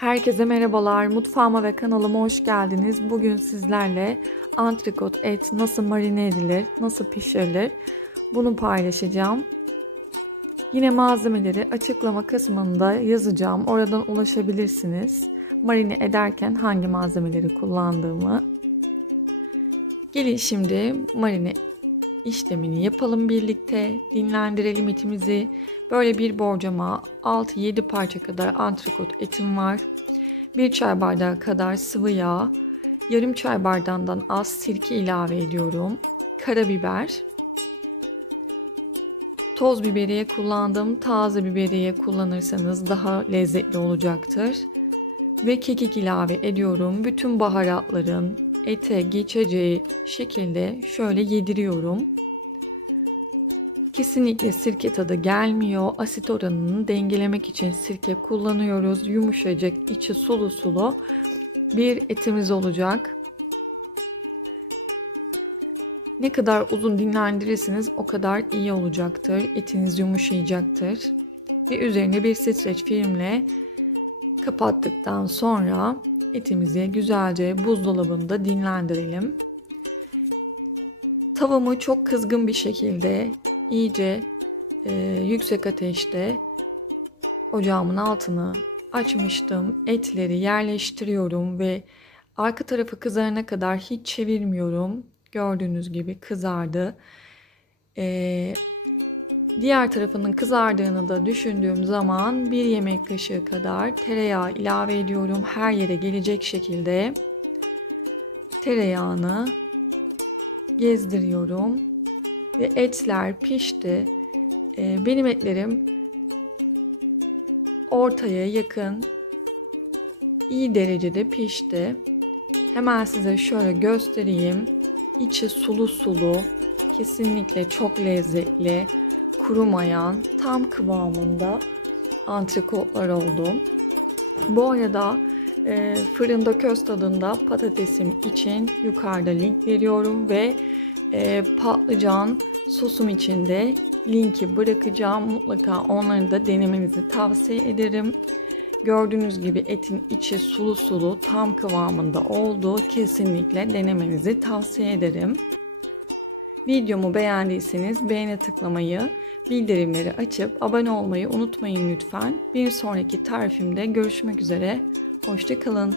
Herkese merhabalar. Mutfağıma ve kanalıma hoş geldiniz. Bugün sizlerle antrikot et nasıl marine edilir, nasıl pişirilir bunu paylaşacağım. Yine malzemeleri açıklama kısmında yazacağım. Oradan ulaşabilirsiniz. Marine ederken hangi malzemeleri kullandığımı. Gelin şimdi marine işlemini yapalım birlikte. Dinlendirelim etimizi. Böyle bir borcama 6-7 parça kadar antrikot etim var. 1 çay bardağı kadar sıvı yağ, yarım çay bardağından az sirke ilave ediyorum. Karabiber, toz biberiye kullandım. Taze biberiye kullanırsanız daha lezzetli olacaktır. Ve kekik ilave ediyorum. Bütün baharatların ete geçeceği şekilde şöyle yediriyorum. Kesinlikle sirke tadı gelmiyor. Asit oranını dengelemek için sirke kullanıyoruz. Yumuşacık, içi sulu sulu bir etimiz olacak. Ne kadar uzun dinlendirirsiniz o kadar iyi olacaktır. Etiniz yumuşayacaktır. Ve üzerine bir streç filmle kapattıktan sonra etimizi güzelce buzdolabında dinlendirelim. Tavamı çok kızgın bir şekilde iyice e, yüksek ateşte ocağımın altını açmıştım. Etleri yerleştiriyorum ve arka tarafı kızarana kadar hiç çevirmiyorum. Gördüğünüz gibi kızardı. E, diğer tarafının kızardığını da düşündüğüm zaman bir yemek kaşığı kadar tereyağı ilave ediyorum. Her yere gelecek şekilde tereyağını gezdiriyorum ve etler pişti. Ee, benim etlerim ortaya yakın iyi derecede pişti. Hemen size şöyle göstereyim. İçi sulu sulu, kesinlikle çok lezzetli, kurumayan, tam kıvamında antrikotlar oldu. Bu arada e, fırında köz tadında patatesim için yukarıda link veriyorum ve e, patlıcan sosum için de linki bırakacağım. Mutlaka onları da denemenizi tavsiye ederim. Gördüğünüz gibi etin içi sulu sulu tam kıvamında oldu. Kesinlikle denemenizi tavsiye ederim. Videomu beğendiyseniz beğene tıklamayı, bildirimleri açıp abone olmayı unutmayın lütfen. Bir sonraki tarifimde görüşmek üzere. Hoşçakalın.